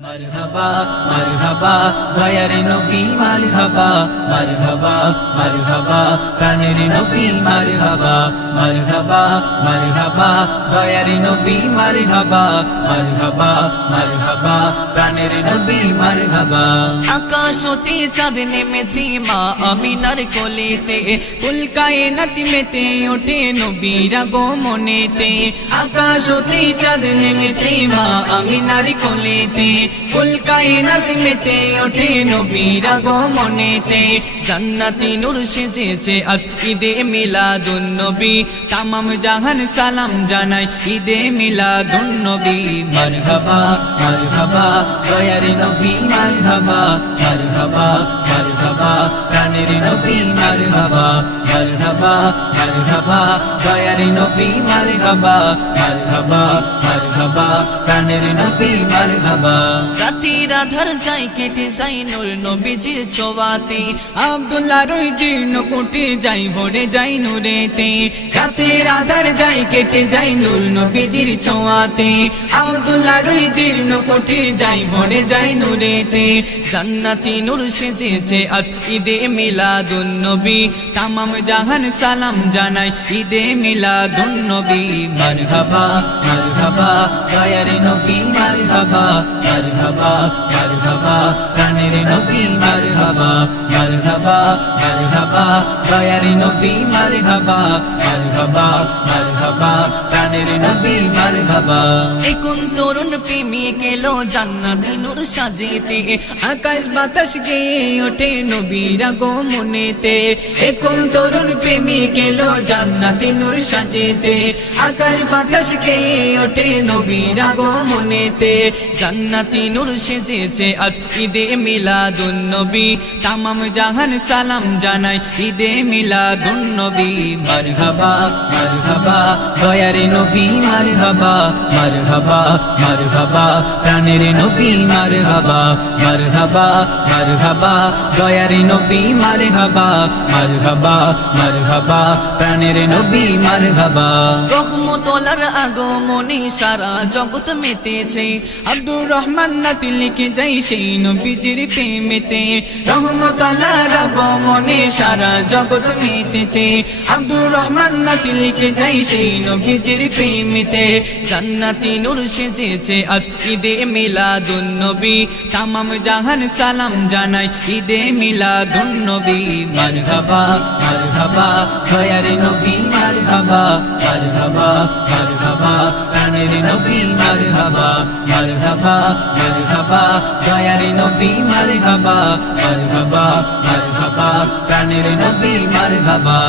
মারহাবা মারহাবা দয়ার নবী মারহাবা মারহাবা মারহাবা প্রাণের নবী মারহাবা মারহাবা মারহাবা দয়ার নবী মারহাবা মারহাবা মারহাবা প্রাণের নবী মারহাবা। আকাশ হতে চাঁদ নেমেছে মা আমিনার কোলেতে, কুল কায়নাত মেতে ওঠে নবীর আগমনেতে। আকাশ হতে চাঁদ নেমেছে মা আমিনার কোলেতে, কুল কায়নাত মেতে ওঠে নবীর আগমনেতে। জান্নাতি নূর সেজেছে আজ ঈদে মিলাদুন নবী, তামাম জাহান সালাম জানাই ঈদে মিলাদুন নবী। মারহাবা মারহাবা দয়ার নবী মারহাবা মারহাবা মারহাবা প্রাণের নবী মারহাবা মারহাবা মারহাবা দয়ার নবী মারহাবা মারহাবা মারহাবা প্রাণের নবী মারহাবা। রাতের আধার যাই কেটে যাই নূর নবীজির ছোঁয়াতে, আব্দুল্লাহ রই জীর্ণ কোটে যাই ভরে যাই নূরেতে। রাতের আধার যাই কেটে যাই নূর নবীজির ছোঁয়াতে, আব্দুল্লাহ রই জীর্ণ কোটে যাই ভরে যাই নূরেতে। জান্নাতি নূর সেজেছে আজ ঈদে মিলাদুন নবী, তামাম জাহান সালাম জানাই ঈদে মিলাদুন নবী। মারহাবা মারহাবা দয়ার নবী মারহাবা মারহাবা মারহাবা প্রাণের নবী মারহাবা মারহাবা মারহাবা দয়ার নবী মারহাবা মারহাবা মারহাবা প্রাণের নবী মারহাবা। এখন তরুণ প্রেমিক এলো জান্নাতি নূর সাজিতে, আকাশ বাতাস গেয়ে ওঠে নবীর আগমনেতে। এখন তরুণ প্রেমিক এলো জান্নাতি নূর সাজেতে, আকাশ বাতাস গেয়ে ওঠে নবীর আগমনেতে। জান্নাতি নূর সেজেছে আজ ঈদে মিলাদুন নবী, তামাম জাহান সালাম জানাই ঈদে মিলাদুন নবী। মারহাবা মারহাবা দয়ার নবী মারহাবা মারহাবা মারহাবা প্রাণের নবী মারহাবা মারহাবা মারহাবা দয়ার নবী মারহাবা মারহাবা মারহাবা প্রাণের নবী মারহাবা। রহমতুল্লাহর আগমনে সারা জগৎ মেতেছে, আব্দুর রহমান নাতি লিখে যাই সেই নবীজির প্রেমেতে। রহমতুল্লাহর আগমনে সারা জগৎ মেতেছে, আব্দুর রহমান নাতি লিখে যাই সেই নবীজির প্রেমেতে। জান্নাতি নূর সেজেছে আজ ঈদে মিলাদুন নবী, তামাম জাহান সালাম জানাই ঈদে মিলাদুন নবী। মারহাবা মারহাবা দয়ার নবী মারহাবা মারহাবা মারহাবা প্রাণের নবী মারহাবা মারহাবা মারহাবা দয়ার নবী মারহাবা মারহাবা মারহাবা প্রাণের নবী মারহাবা।